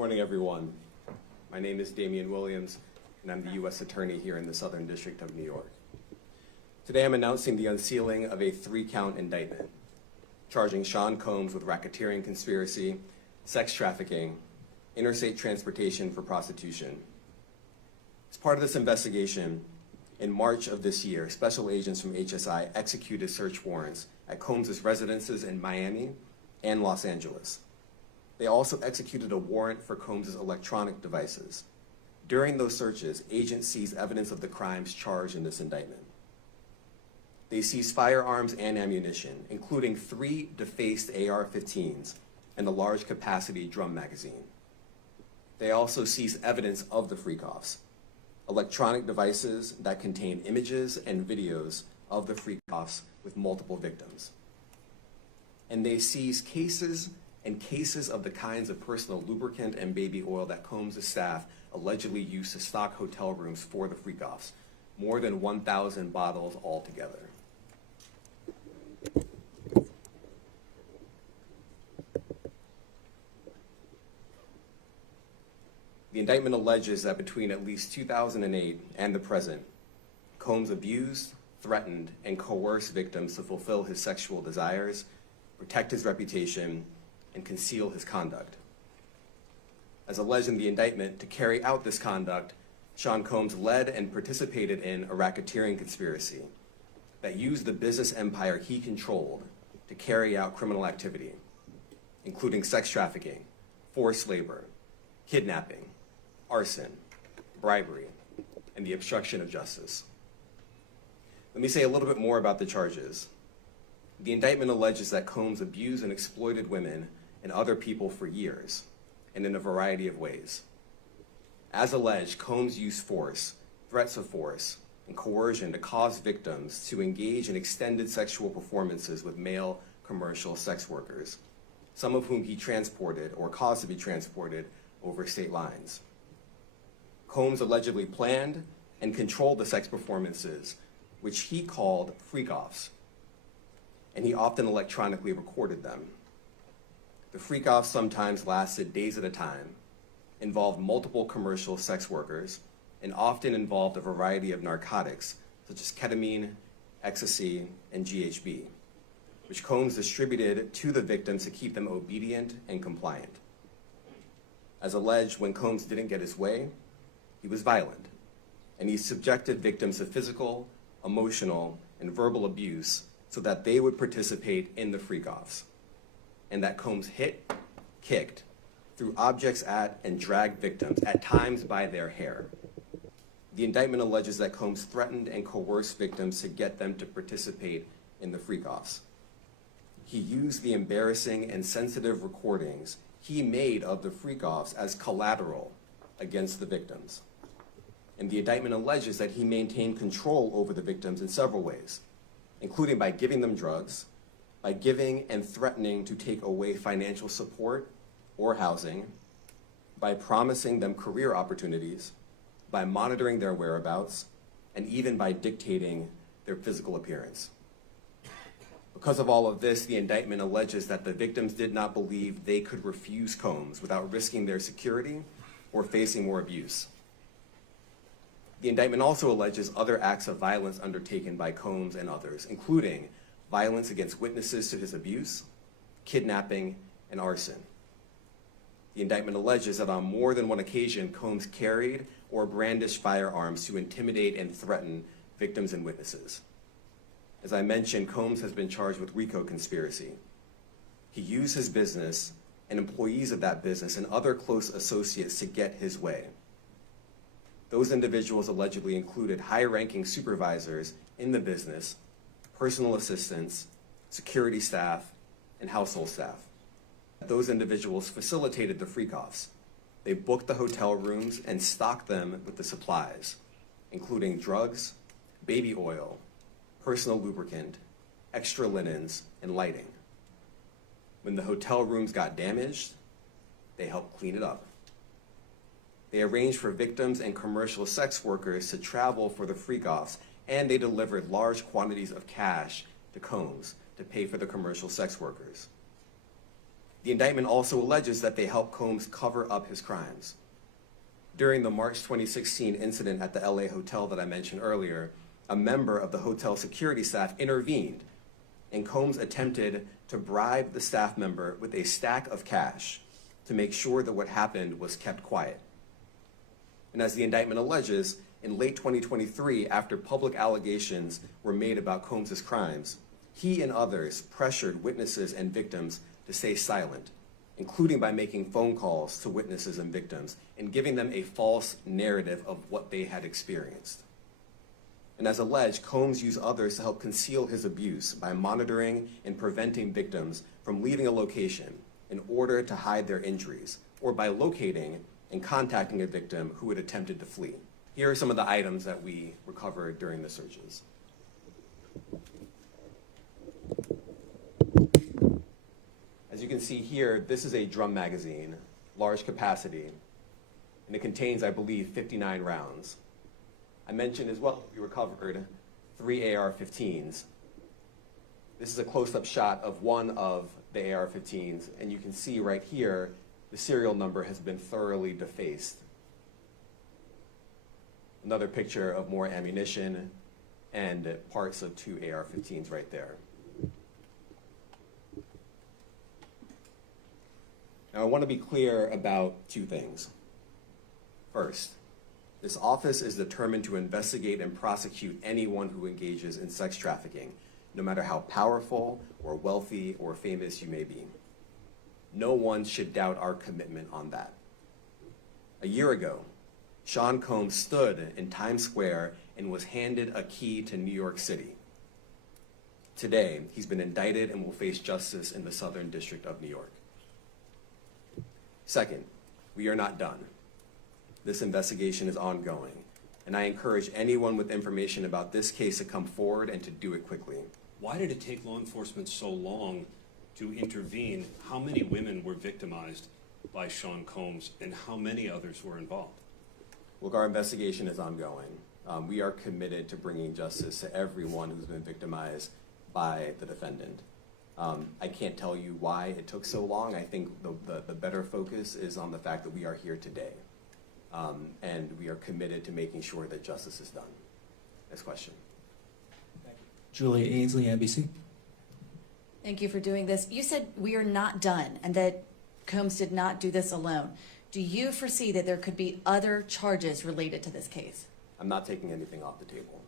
Morning, everyone. My name is Damian Williams, and I'm the U.S. Attorney here in the Southern District of New York. Today, I'm announcing the unsealing of a 3-count indictment, charging Sean Combs with racketeering conspiracy, sex trafficking, interstate transportation for prostitution. As part of this investigation, in March of this year, special agents from HSI executed search warrants at Combs' residences in Miami and Los Angeles. They also executed a warrant for Combs' electronic devices. During those searches, agents seized evidence of the crimes charged in this indictment. They seized firearms and ammunition, including 3 defaced AR-15s and a large capacity drum magazine. They also seized evidence of the freak-offs, electronic devices that contain images and videos of the freak-offs with multiple victims. And they seized cases of the kinds of personal lubricant and baby oil that Combs' staff allegedly used to stock hotel rooms for the freak-offs, more than 1,000 bottles altogether. The indictment alleges that between at least 2008 and the present, Combs abused, threatened, and coerced victims to fulfill his sexual desires, protect his reputation, and conceal his conduct. As alleged in the indictment, to carry out this conduct, Sean Combs led and participated in a racketeering conspiracy that used the business empire he controlled to carry out criminal activity, including sex trafficking, forced labor, kidnapping, arson, bribery, and the obstruction of justice. Let me say a little bit more about the charges. The indictment alleges that Combs abused and exploited women and other people for years, and in a variety of ways. As alleged, Combs used force, threats of force, and coercion to cause victims to engage in extended sexual performances with male commercial sex workers, some of whom he transported or caused to be transported over state lines. Combs allegedly planned and controlled the sex performances, which he called freak-offs, and he often electronically recorded them. The freak-offs sometimes lasted days at a time, involved multiple commercial sex workers, and often involved a variety of narcotics, such as ketamine, ecstasy, and GHB, which Combs distributed to the victims to keep them obedient and compliant. As alleged, when Combs didn't get his way, he was violent, and he subjected victims to physical, emotional, and verbal abuse so that they would participate in the freak-offs, and that Combs hit, kicked, threw objects at, and dragged victims, at times by their hair. The indictment alleges that Combs threatened and coerced victims to get them to participate in the freak-offs. He used the embarrassing and sensitive recordings he made of the freak-offs as collateral against the victims. And the indictment alleges that he maintained control over the victims in several ways, including by giving them drugs, by giving and threatening to take away financial support or housing, by promising them career opportunities, by monitoring their whereabouts, and even by dictating their physical appearance. Because of all of this, the indictment alleges that the victims did not believe they could refuse Combs without risking their security or facing more abuse. The indictment also alleges other acts of violence undertaken by Combs and others, including violence against witnesses to his abuse, kidnapping, and arson. The indictment alleges that on more than one occasion, Combs carried or brandished firearms to intimidate and threaten victims and witnesses. As I mentioned, Combs has been charged with RICO conspiracy. He used his business and employees of that business and other close associates to get his way. Those individuals allegedly included high-ranking supervisors in the business, personal assistants, security staff, and household staff. Those individuals facilitated the freak-offs. They booked the hotel rooms and stocked them with the supplies, including drugs, baby oil, personal lubricant, extra linens, and lighting. When the hotel rooms got damaged, they helped clean it up. They arranged for victims and commercial sex workers to travel for the freak-offs, and they delivered large quantities of cash to Combs to pay for the commercial sex workers. The indictment also alleges that they helped Combs cover up his crimes. During the March 2016 incident at the LA hotel that I mentioned earlier, a member of the hotel security staff intervened, and Combs attempted to bribe the staff member with a stack of cash to make sure that what happened was kept quiet. And as the indictment alleges, in late 2023, after public allegations were made about Combs' crimes, he and others pressured witnesses and victims to stay silent, including by making phone calls to witnesses and victims and giving them a false narrative of what they had experienced. And as alleged, Combs used others to help conceal his abuse by monitoring and preventing victims from leaving a location in order to hide their injuries, or by locating and contacting a victim who had attempted to flee. Here are some of the items that we recovered during the searches. As you can see here, this is a drum magazine, large capacity, and it contains, I believe, 59 rounds. I mentioned as well, we recovered 3 AR-15s. This is a close-up shot of one of the AR-15s, and you can see right here, the serial number has been thoroughly defaced. Another picture of more ammunition and parts of 2 AR-15s right there. Now, I want to be clear about 2 things. First, this office is determined to investigate and prosecute anyone who engages in sex trafficking, no matter how powerful or wealthy or famous you may be. No one should doubt our commitment on that. A year ago, Sean Combs stood in Times Square and was handed a key to New York City. Today, he's been indicted and will face justice in the Southern District of New York. Second, we are not done. This investigation is ongoing, and I encourage anyone with information about this case to come forward and to do it quickly. Why did it take law enforcement so long to intervene? How many women were victimized by Sean Combs, and how many others were involved? Look, our investigation is ongoing. We are committed to bringing justice to everyone who's been victimized by the defendant. I can't tell you why it took so long. I think the better focus is on the fact that we are here today. And we are committed to making sure that justice is done. Next question. Julia Ainsley, NBC. Thank you for doing this. You said we are not done and that Combs did not do this alone. Do you foresee that there could be other charges related to this case? I'm not taking anything off the table.